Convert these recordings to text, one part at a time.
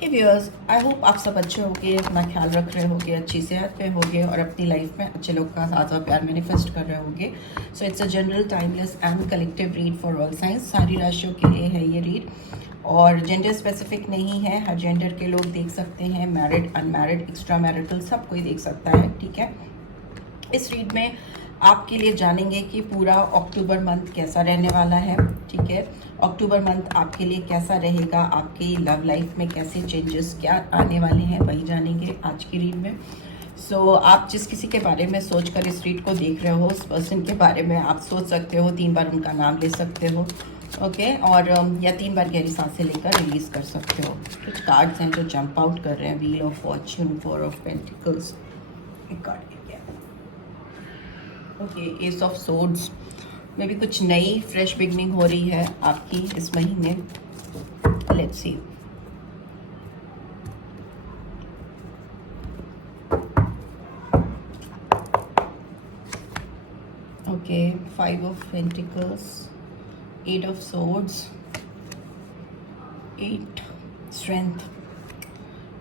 Hey viewers, I hope आप सब अच्छे होंगे, अपना ख्याल रख रहे होंगे, अच्छी सेहत में होंगे और अपनी लाइफ में अच्छे लोग का साथ और प्यार मैनिफेस्ट कर रहे होंगे। So it's a general timeless and collective read for all science. सारी राशियों के लिए है ये रीड और जेंडर स्पेसिफिक नहीं है, हर जेंडर के लोग देख सकते हैं, मैरिड, अनमैरिड, एक्स्ट्रा मैरिटल, सब कोई देख सकता है। ठीक है, इस रीड में आपके लिए जानेंगे कि पूरा अक्टूबर मंथ कैसा रहने वाला है। ठीक है, अक्टूबर मंथ आपके लिए कैसा रहेगा, आपकी लव लाइफ में कैसे चेंजेस क्या आने वाले हैं, वही जानेंगे आज की रीड में। सो आप जिस किसी के बारे में सोच कर इस रीड को देख रहे हो, उस पर्सन के बारे में आप सोच सकते हो, 3 बार उनका नाम ले सकते हो। ओके, और या 3 बार गहरी सांसें लेकर रिलीज कर सकते हो। कुछ कार्ड्स हैं जो जंप आउट कर रहे हैं। Wheel of fortune, 4 of pentacles, एक card okay, ace of swords. में भी कुछ नई फ्रेश बिगनिंग हो रही है आपकी इस महीने। Let's see. Okay, 5 of pentacles, 8 of swords, 8 strength,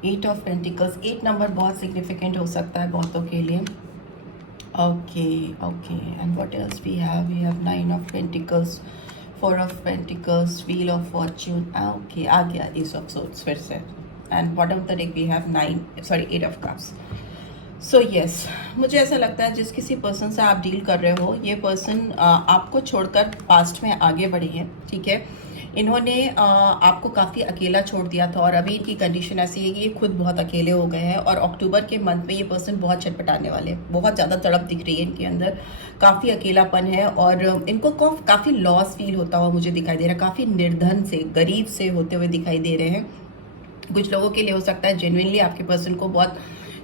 8 of pentacles. 8 number बहुत सिग्निफिकेंट हो सकता है बहुतों के लिए। Okay, and what else we have? We have 9 of Pentacles, 4 of Pentacles, Wheel of Fortune. Okay, आ गया Ace of Swords फिर से. And bottom of the deck we have 8 of Cups. So yes, मुझे ऐसा लगता है जिस किसी पर्सन से आप डील कर रहे हो, ये पर्सन आपको छोड़कर पास्ट में आगे बढ़ी है। ठीक है, इन्होंने आपको काफ़ी अकेला छोड़ दिया था और अभी इनकी कंडीशन ऐसी है कि ये खुद बहुत अकेले हो गए हैं और अक्टूबर के मंथ में ये पर्सन बहुत छटपटाने वाले हैं। बहुत ज़्यादा तड़प दिख रही है इनके अंदर, काफ़ी अकेलापन है और इनको काफ़ी लॉस फील होता हुआ मुझे दिखाई दे रहा है। काफ़ी निर्धन से, गरीब से होते हुए दिखाई दे रहे हैं। कुछ लोगों के लिए हो सकता है जेन्युइनली आपके पर्सन को बहुत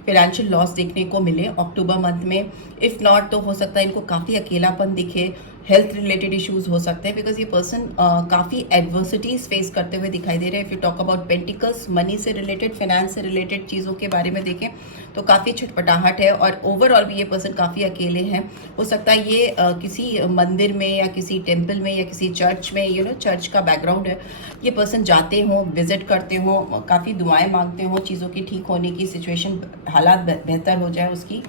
फाइनेंशियल लॉस देखने को मिले अक्टूबर मंथ में। इफ़ नॉट तो हो सकता है इनको काफ़ी अकेलापन दिखे, हेल्थ रिलेटेड इश्यूज हो सकते हैं, बिकॉज ये पर्सन काफ़ी एडवर्सिटीज फेस करते हुए दिखाई दे रहे हैं। If you talk about pentacles, money से रिलेटेड, फाइनेंस से रिलेटेड चीज़ों के बारे में देखें तो काफ़ी छटपटाहट है और ओवरऑल भी ये पर्सन काफ़ी अकेले हैं। हो सकता है ये किसी मंदिर में या किसी टेम्पल में या किसी चर्च में, चर्च का बैकग्राउंड है, ये पर्सन जाते हों, विजिट करते हों, काफ़ी दुआएं मांगते हों चीज़ों की ठीक होने की, सिचुएशन हालात बेहतर हो जाए उसकी।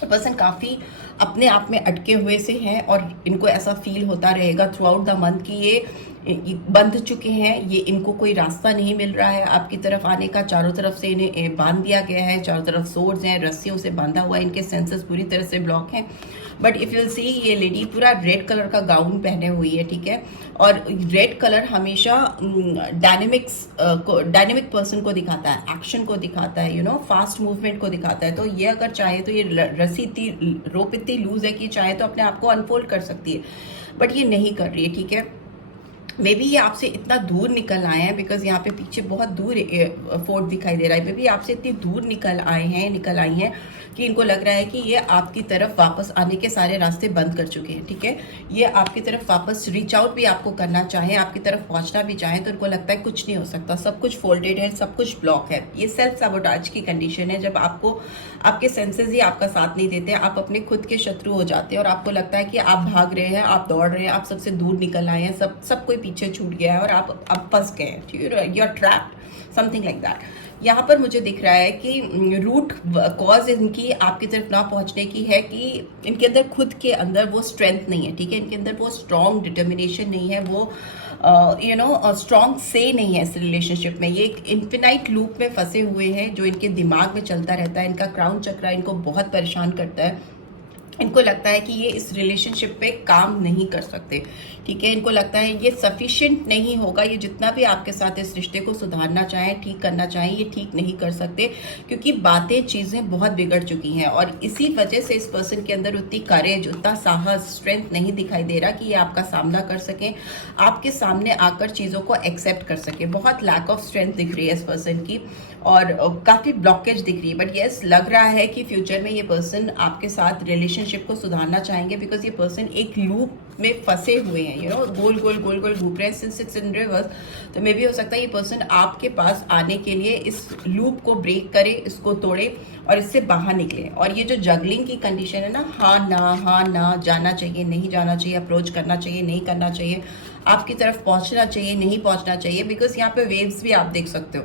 पर्सन काफ़ी अपने आप में अटके हुए से हैं और इनको ऐसा फील होता रहेगा थ्रू आउट द मंथ कि ये बंध चुके हैं, ये इनको कोई रास्ता नहीं मिल रहा है आपकी तरफ आने का। चारों तरफ से इन्हें बांध दिया गया है, चारों तरफ सोर्ड्स हैं, रस्सियों से बांधा हुआ है, इनके सेंसेस पूरी तरह से ब्लॉक हैं। बट इफ यू सी, ये लेडी पूरा रेड कलर का गाउन पहने हुई है। ठीक है, और रेड कलर हमेशा डायनेमिक पर्सन को दिखाता है, एक्शन को दिखाता है, फास्ट मूवमेंट को दिखाता है। तो ये अगर चाहे तो ये रस्सी इतनी, रोप इतनी लूज है कि चाहे तो अपने आप को अनफोल्ड कर सकती है, बट ये नहीं कर रही है। ठीक है, मे बी ये आपसे इतना दूर निकल आए हैं, बिकॉज यहाँ पे पीछे बहुत दूर फोर्ट दिखाई दे रहा है। मे बी आपसे इतनी दूर निकल आई हैं कि इनको लग रहा है कि ये आपकी तरफ वापस आने के सारे रास्ते बंद कर चुके हैं। ठीक है, ये आपकी तरफ वापस रीच आउट भी आपको करना चाहें, आपकी तरफ पहुंचना भी चाहें, तो इनको लगता है कुछ नहीं हो सकता, सब कुछ फोल्डेड है, सब कुछ ब्लॉक है। ये सेल्फ सबोटाज की कंडीशन है, जब आपको आपके सेंसेस ही आपका साथ नहीं देते, आप अपने खुद के शत्रु हो जाते हैं और आपको लगता है कि आप भाग रहे हैं, आप दौड़ रहे हैं, आप सबसे दूर निकल आए हैं, सब कोई पीछे छूट गया है और आप अब फंस गए हैं, you are trapped, something like that. यहाँ पर मुझे दिख रहा है कि रूट कॉज इनकी आपकी तरफ ना पहुँचने की है कि इनके अंदर खुद के अंदर वो स्ट्रेंथ नहीं है। ठीक है, इनके अंदर वो स्ट्रॉन्ग डिटर्मिनेशन नहीं है, वो स्ट्रॉन्ग से नहीं है इस रिलेशनशिप में। ये एक इन्फिनाइट लूप में फंसे हुए हैं जो इनके दिमाग में चलता रहता है। इनका क्राउन चक्र इनको बहुत परेशान करता है। इनको लगता है कि ये इस रिलेशनशिप पे काम नहीं कर सकते। ठीक है, इनको लगता है ये सफिशिएंट नहीं होगा, ये जितना भी आपके साथ इस रिश्ते को सुधारना चाहें, ठीक करना चाहें, ये ठीक नहीं कर सकते, क्योंकि बातें, चीज़ें बहुत बिगड़ चुकी हैं और इसी वजह से इस पर्सन के अंदर उतनी करेज, उतना साहस, स्ट्रेंथ नहीं दिखाई दे रहा कि ये आपका सामना कर सकें, आपके सामने आकर चीज़ों को एक्सेप्ट कर सके। बहुत लैक ऑफ स्ट्रेंथ दिख रही है इस पर्सन की और काफ़ी ब्लॉकेज दिख रही है। बट यस, लग रहा है कि फ्यूचर में ये पर्सन आपके साथ रिलेशनशिप को सुधारना चाहेंगे, बिकॉज ये पर्सन एक लूप में फंसे हुए हैं, गोल गोल गोल गोल घूम रहे हैं सिंस इट्स इन रिवर्स। तो मे भी हो सकता है ये पर्सन आपके पास आने के लिए इस लूप को ब्रेक करे, इसको तोड़े और इससे बाहर निकले। और ये जो जगलिंग की कंडीशन है ना, हाँ ना, जाना चाहिए, नहीं जाना चाहिए, अप्रोच करना चाहिए, नहीं करना चाहिए, आपकी तरफ पहुंचना चाहिए, नहीं पहुंचना चाहिए, बिकॉज यहाँ पे वेव्स भी आप देख सकते हो।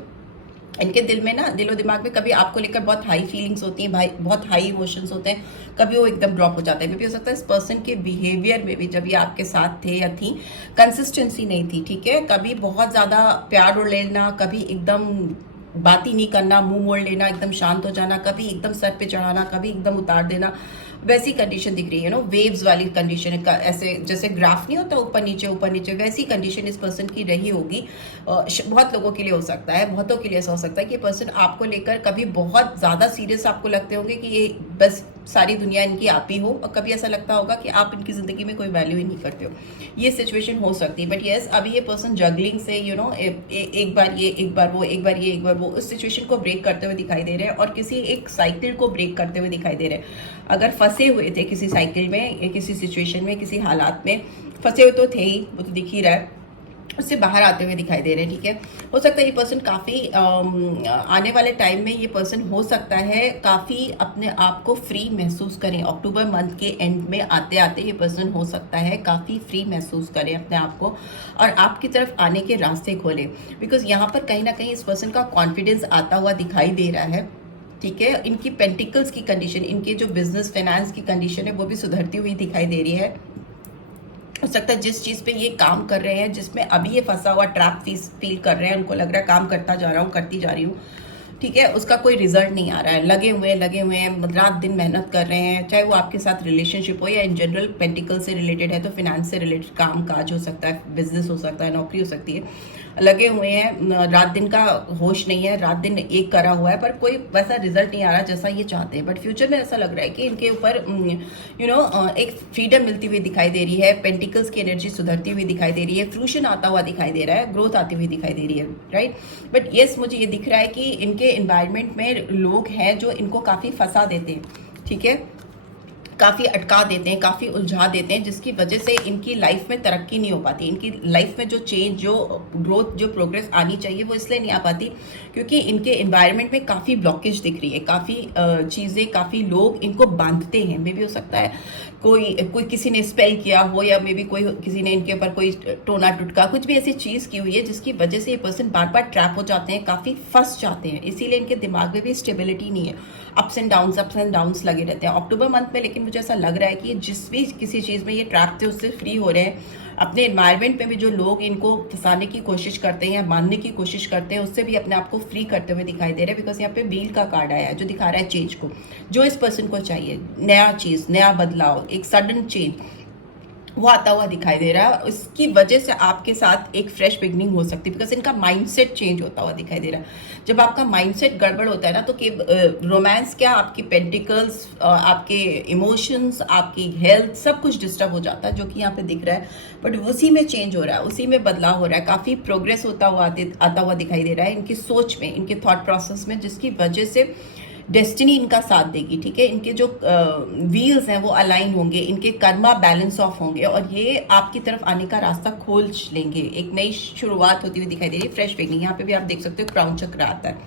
इनके दिल में ना, दिलो दिमाग में कभी आपको लेकर बहुत हाई फीलिंग्स होती हैं, भाई बहुत हाई इमोशंस होते हैं, कभी वो एकदम ड्रॉप हो जाते हैं। भी हो सकता है इस पर्सन के बिहेवियर में भी, जब ये आपके साथ थे या थी, कंसिस्टेंसी नहीं थी, ठीक है। कभी बहुत ज़्यादा प्यार उड़ लेना, कभी एकदम बात ही नहीं करना, मुंह मोड़ लेना, एकदम शांत हो जाना, कभी एकदम सर पे चढ़ाना, कभी एकदम उतार देना, वैसी कंडीशन दिख रही है, नो वेव्स वाली कंडीशन का, ऐसे जैसे ग्राफ नहीं होता ऊपर नीचे, वैसी कंडीशन इस पर्सन की रही होगी। बहुत लोगों के लिए हो सकता है, बहुतों के लिए ऐसा हो सकता है कि ये पर्सन आपको लेकर कभी बहुत ज़्यादा सीरियस आपको लगते होंगे कि ये बस सारी दुनिया इनकी आप ही हो, और कभी ऐसा लगता होगा कि आप इनकी ज़िंदगी में कोई वैल्यू ही नहीं करते हो। ये सिचुएशन हो सकती है। बट येस, अभी ये पर्सन जगलिंग से एक बार ये, एक बार वो, एक बार ये, एक बार वो, उस सिचुएशन को ब्रेक करते हुए दिखाई दे रहे हैं, और किसी एक साइकिल को ब्रेक करते हुए दिखाई दे रहे हैं। अगर फंसे हुए थे किसी साइकिल में या किसी सिचुएशन में, किसी हालात में फंसे हुए तो थे ही, वो तो दिख ही रहा है, उससे बाहर आते हुए दिखाई दे रहे हैं, ठीक है। हो सकता है ये पर्सन काफ़ी आने वाले टाइम में ये पर्सन हो सकता है काफ़ी अपने आप को फ्री महसूस करें। अक्टूबर मंथ के एंड में आते आते ये पर्सन हो सकता है काफ़ी फ्री महसूस करें अपने आप को, और आपकी तरफ आने के रास्ते खोलें। बिकॉज यहाँ पर कहीं ना कहीं इस पर्सन का कॉन्फिडेंस आता हुआ दिखाई दे रहा है, ठीक है। इनकी पेंटिकल्स की कंडीशन, इनके जो बिजनेस फाइनेंस की कंडीशन है वो भी सुधरती हुई दिखाई दे रही है। हो सकता है जिस चीज़ पे ये काम कर रहे हैं, जिसमें अभी ये फंसा हुआ ट्रैप फील कर रहे हैं, उनको लग रहा है काम करता जा रहा हूँ, करती जा रही हूँ, ठीक है, उसका कोई रिजल्ट नहीं आ रहा है, लगे हुए हैं, रात दिन मेहनत कर रहे हैं, चाहे वो आपके साथ रिलेशनशिप हो या इन जनरल पेंटिकल से रिलेटेड है तो फिनेंस से रिलेटेड काम काज हो सकता है, बिजनेस हो सकता है, नौकरी हो सकती है, लगे हुए हैं, रात दिन का होश नहीं है, रात दिन एक करा हुआ है, पर कोई वैसा रिजल्ट नहीं आ रहा जैसा ये चाहते हैं। बट फ्यूचर में ऐसा लग रहा है कि इनके ऊपर एक फ्रीडम मिलती हुई दिखाई दे रही है, पेंटिकल्स की एनर्जी सुधरती हुई दिखाई दे रही है, फ्रूशन आता हुआ दिखाई दे रहा है, ग्रोथ आती हुई दिखाई दे रही है, राइट। बट येस, मुझे ये दिख रहा है कि इनके एनवायरनमेंट में लोग हैं जो इनको काफ़ी फंसा देते हैं, ठीक है, काफ़ी अटका देते हैं, काफ़ी उलझा देते हैं, जिसकी वजह से इनकी लाइफ में तरक्की नहीं हो पाती। इनकी लाइफ में जो चेंज, जो ग्रोथ, जो प्रोग्रेस आनी चाहिए वो इसलिए नहीं आ पाती क्योंकि इनके एनवायरनमेंट में काफ़ी ब्लॉकेज दिख रही है, काफ़ी चीज़ें, काफ़ी लोग इनको बांधते हैं। मे भी हो सकता है कोई किसी ने स्पेल किया हो, या मे बी किसी ने इनके ऊपर कोई टोना टुटका कुछ भी ऐसी चीज़ की हुई है जिसकी वजह से ये पर्सन बार बार ट्रैप हो जाते हैं, काफ़ी फंस जाते हैं। इसीलिए इनके दिमाग में भी स्टेबिलिटी नहीं है, अप्स एंड डाउन्स लगे रहते हैं अक्टूबर मंथ में। लेकिन मुझे ऐसा लग रहा है कि जिस भी किसी चीज़ में ये ट्रैप थे उससे फ्री हो रहे हैं। अपने एनवायरनमेंट में भी जो लोग इनको फंसाने की कोशिश करते हैं या मानने की कोशिश करते हैं, उससे भी अपने आप को फ्री करते हुए दिखाई दे रहे हैं। बिकॉज यहाँ पे व्हील का कार्ड आया है जो दिखा रहा है चेंज को, जो इस पर्सन को चाहिए, नया चीज़, नया बदलाव, एक सडन चेंज वो आता हुआ दिखाई दे रहा है। और उसकी वजह से आपके साथ एक फ्रेश बिगनिंग हो सकती है, बिकॉज इनका माइंडसेट चेंज होता हुआ दिखाई दे रहा है। जब आपका माइंडसेट गड़बड़ होता है ना, तो रोमांस क्या, आपकी पेंटिकल्स, आपके इमोशंस, आपकी हेल्थ, सब कुछ डिस्टर्ब हो जाता है, जो कि यहाँ पे दिख रहा है। बट उसी में चेंज हो रहा है, उसी में बदलाव हो रहा है, काफ़ी प्रोग्रेस होता हुआ आता हुआ दिखाई दे रहा है इनकी सोच में, इनके थॉट प्रोसेस में, जिसकी वजह से डेस्टिनी इनका साथ देगी, ठीक है। इनके जो व्हील्स हैं वो अलाइन होंगे, इनके कर्मा बैलेंस ऑफ होंगे, और ये आपकी तरफ आने का रास्ता खोल लेंगे। एक नई शुरुआत होती हुई दिखाई दे रही है, फ्रेश बिगनिंग। यहाँ पे भी आप देख सकते हो क्राउन चक्र आता है।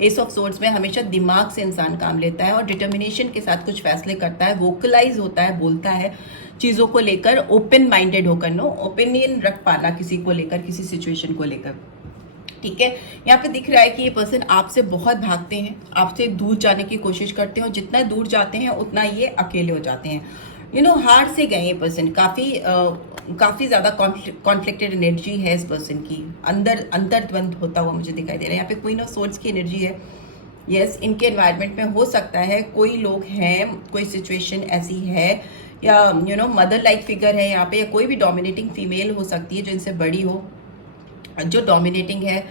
एस ऑफ सोर्ड्स में हमेशा दिमाग से इंसान काम लेता है और डिटर्मिनेशन के साथ कुछ फैसले करता है, वोकलाइज होता है, बोलता है चीज़ों को लेकर, ओपन माइंडेड होकर, नो ओपिनियन रख पाना किसी को लेकर, किसी सिचुएशन को लेकर, ठीक है। यहाँ पे दिख रहा है कि ये पर्सन आपसे बहुत भागते हैं, आपसे दूर जाने की कोशिश करते हैं, और जितना दूर जाते हैं उतना ये अकेले हो जाते हैं। हार से गए ये पर्सन, काफ़ी ज़्यादा कॉन्फ्लिक्टेड एनर्जी है इस पर्सन की, अंतर्द्वंद होता हुआ मुझे दिखाई दे रहा है। यहाँ पे क्वीन ऑफ सोर्ड्स की एनर्जी है। यस, इनके एनवायरनमेंट में हो सकता है कोई लोग हैं, कोई सिचुएशन ऐसी है, या मदर लाइक फिगर है यहाँ पे, या कोई भी डोमिनेटिंग फीमेल हो सकती है जो इनसे बड़ी हो, जो डोमिनेटिंग है।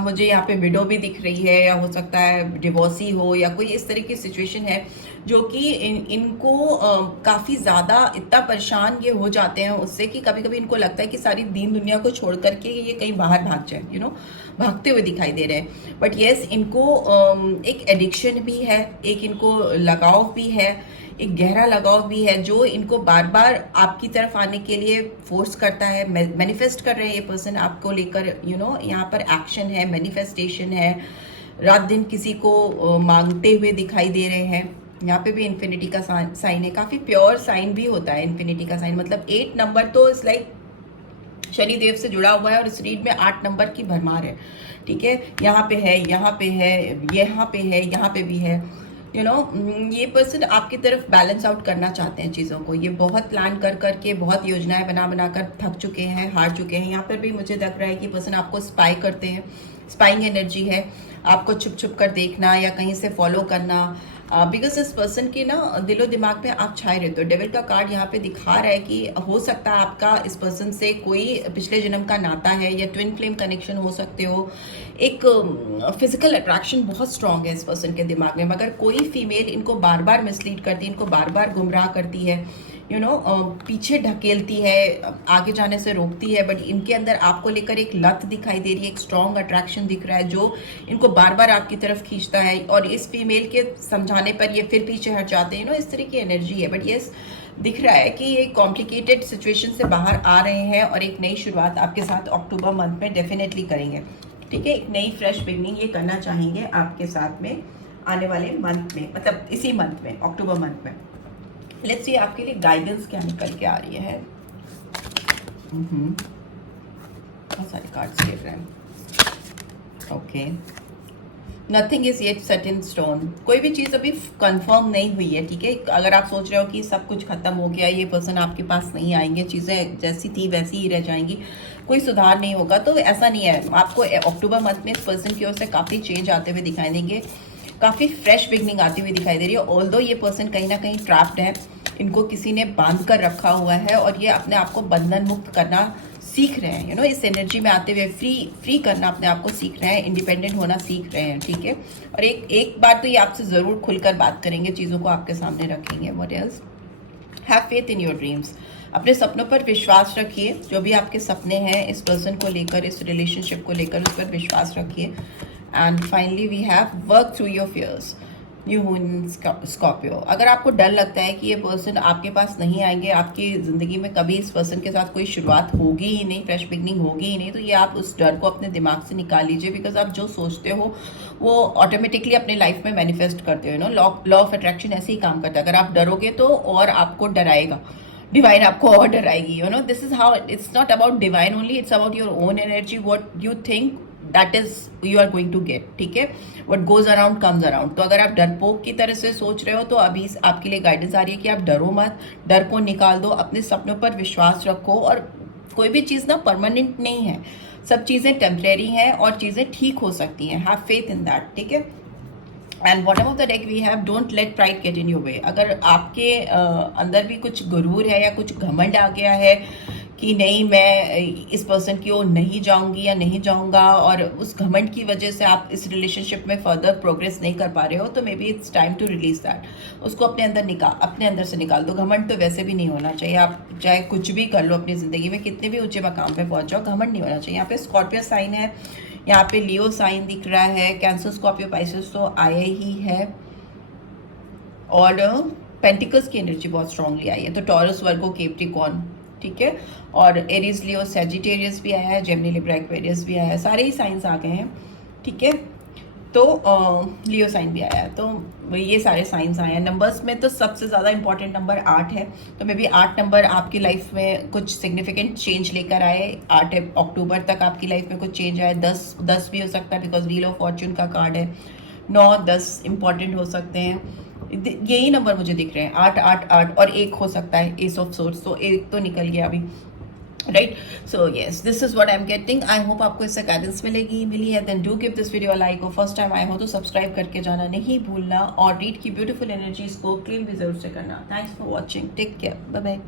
मुझे यहाँ पे विडो भी दिख रही है, या हो सकता है डिवोर्सी हो, या कोई इस तरह की सिचुएशन है जो कि इनको काफ़ी ज़्यादा इतना परेशान ये हो जाते हैं उससे कि कभी कभी इनको लगता है कि सारी दीन दुनिया को छोड़ करके ये कहीं बाहर भाग जाए, भागते हुए दिखाई दे रहे हैं। बट येस, इनको एक एडिक्शन भी है, एक इनको लगाव भी है, एक गहरा लगाव भी है, जो इनको बार बार आपकी तरफ आने के लिए फोर्स करता है। मैनिफेस्ट कर रहे हैं ये पर्सन आपको लेकर, यहाँ पर एक्शन है, मैनिफेस्टेशन है, रात दिन किसी को मांगते हुए दिखाई दे रहे हैं। यहाँ पे भी इन्फिनिटी का साइन है, काफ़ी प्योर साइन भी होता है इन्फिनिटी का साइन। मतलब 8 नंबर तो इट्स लाइक शनिदेव से जुड़ा हुआ है और इस रीड में 8 नंबर की भरमार है, ठीक है। यहाँ पे है, यहाँ पे है, यहाँ पे है, यहाँ पे भी है, यू नो। ये पर्सन आपकी तरफ बैलेंस आउट करना चाहते हैं चीज़ों को। ये बहुत प्लान कर करके, बहुत योजनाएं बना बना कर थक चुके हैं, हार चुके हैं। यहाँ पर भी मुझे लग रहा है कि पर्सन आपको स्पाई करते हैं, स्पाइंग एनर्जी है, आपको छुप छुप कर देखना या कहीं से फॉलो करना, बिकॉज इस पर्सन की ना दिलो दिमाग में आप छाए रहते हो। डेविल का कार्ड यहाँ पे दिखा रहा है कि हो सकता है आपका इस पर्सन से कोई पिछले जन्म का नाता है या ट्विन फ्लेम कनेक्शन हो सकते हो। एक फिजिकल अट्रैक्शन बहुत स्ट्रांग है इस पर्सन के दिमाग में, मगर कोई फीमेल इनको बार बार मिसलीड करती है, इनको बार बार गुमराह करती है, यू नो, पीछे ढकेलती है, आगे जाने से रोकती है। बट इनके अंदर आपको लेकर एक लत दिखाई दे रही है, एक स्ट्रॉन्ग अट्रैक्शन दिख रहा है जो इनको बार बार आपकी तरफ खींचता है। और इस फीमेल के समझाने पर ये फिर पीछे हट जाते हैं, इस तरह की एनर्जी है। बट ये दिख रहा है कि ये कॉम्प्लिकेटेड सिचुएशन से बाहर आ रहे हैं और एक नई शुरुआत आपके साथ अक्टूबर मंथ में डेफिनेटली करेंगे, ठीक है। एक नई फ्रेश बिगनिंग ये करना चाहेंगे आपके साथ में आने वाले मंथ में, मतलब इसी मंथ में, अक्टूबर मंथ में। लेट्स सी आपके लिए गाइडेंस क्या निकल के आ रही है। बहुत सारे कार्ड्स देख रहे हैं। Okay, nothing is yet set in stone. कोई भी चीज़ अभी कंफर्म नहीं हुई है, ठीक है। अगर आप सोच रहे हो कि सब कुछ खत्म हो गया, ये पर्सन आपके पास नहीं आएंगे, चीज़ें जैसी थी वैसी ही रह जाएंगी, कोई सुधार नहीं होगा, तो ऐसा नहीं है। आपको अक्टूबर मंथ में इस पर्सन की ओर से काफ़ी चेंज आते हुए दिखाई देंगे, काफ़ी फ्रेश बिगनिंग आती हुई दिखाई दे रही है। ऑल्दो ये पर्सन कहीं ना कहीं ट्रैप्ड है, इनको किसी ने बांध कर रखा हुआ है और ये अपने आप को बंधन मुक्त करना सीख रहे हैं, इस एनर्जी में आते हुए फ्री करना अपने आप को सीख रहे हैं, इंडिपेंडेंट होना सीख रहे हैं, ठीक है। और एक बार तो ये आपसे ज़रूर खुलकर बात करेंगे, चीज़ों को आपके सामने रखेंगे। What else? Have faith in your dreams. अपने सपनों पर विश्वास रखिए, जो भी आपके सपने हैं इस पर्सन को लेकर, इस रिलेशनशिप को लेकर, उस पर विश्वास रखिए। And finally we have work through your fears, new moon Scorpio. अगर आपको डर लगता है कि ये पर्सन आपके पास नहीं आएंगे, आपकी ज़िंदगी में कभी इस पर्सन के साथ कोई शुरुआत होगी ही नहीं, फ्रेश बिगनिंग होगी ही नहीं, तो ये आप उस डर को अपने दिमाग से निकाल लीजिए। बिकॉज आप जो सोचते हो वो ऑटोमेटिकली अपने लाइफ में मैनिफेस्ट करते हो। लॉ ऑफ अट्रैक्शन ऐसे ही काम करता है। अगर आप डरोगे तो और आपको डराएगा, डिवाइन आपको और डराएगी। This is how, it's not about divine only, it's about your own energy, what you think that is you are going to get, ठीक है। What goes around comes around. तो अगर आप डरपोक की तरह से सोच रहे हो तो अभी आपके लिए गाइडेंस आ रही है कि आप डरो मत, डर को निकाल दो, अपने सपनों पर विश्वास रखो। और कोई भी चीज़ ना परमानेंट नहीं है, सब चीज़ें टेम्परेरी हैं और चीज़ें ठीक हो सकती हैं। हैव फेथ इन दैट, ठीक है। And bottom of the deck we have don't let pride get in your way. अगर आपके अंदर भी कुछ गुरूर है या कुछ घमंड आ गया है कि नहीं मैं इस पर्सन की ओर नहीं जाऊंगी या नहीं जाऊंगा, और उस घमंड की वजह से आप इस रिलेशनशिप में फर्दर प्रोग्रेस नहीं कर पा रहे हो, तो maybe it's time to release that. उसको अपने अंदर से निकाल दो। घमंड तो वैसे भी नहीं होना चाहिए, आप चाहे कुछ भी कर लो अपनी ज़िंदगी में, कितने भी ऊंचे मकाम पे पहुंच जाओ, घमंड नहीं होना चाहिए। यहाँ पे स्कॉर्पियो साइन है, यहाँ पे लियो साइन दिख रहा है, कैंसर स्कॉर्पियो पाइसेस तो आए ही है, और पेंटिकल्स की एनर्जी बहुत स्ट्रांगली आई है। तो टॉरस, वर्गो, कैप्रिकॉर्न, ठीक है। और एरीज, लियो, सेजिटेरियस भी आया है, जेमिनी, लिब्रा, एक्वेरियस भी आया है, सारे ही साइंस आ गए हैं, ठीक है। तो लियो साइन भी आया है, तो ये सारे साइंस आए हैं। नंबर्स में तो सबसे ज़्यादा इंपॉर्टेंट नंबर 8 है, तो मे बी 8 नंबर आपकी लाइफ में कुछ सिग्निफिकेंट चेंज लेकर आए। 8 अक्टूबर तक आपकी लाइफ में कुछ चेंज आए। 10 भी हो सकता है, बिकॉज व्हील ऑफ फॉर्च्यून का कार्ड है। 9, 10 इंपॉर्टेंट हो सकते हैं। यही नंबर मुझे दिख रहे हैं, 8, 8, 8 और 1 हो सकता है, एस ऑफ सोर्स, तो 1 तो निकल गया अभी, right. So yes, this is what I am getting. I hope आपको इससे गाइडेंस मिली है। Then do give this video like, और फर्स्ट टाइम आए हो तो सब्सक्राइब करके जाना नहीं भूलना, और रीड की ब्यूटीफुल एनर्जीज को क्लेम भी जरूर से करना। Thanks for watching, take care, bye bye.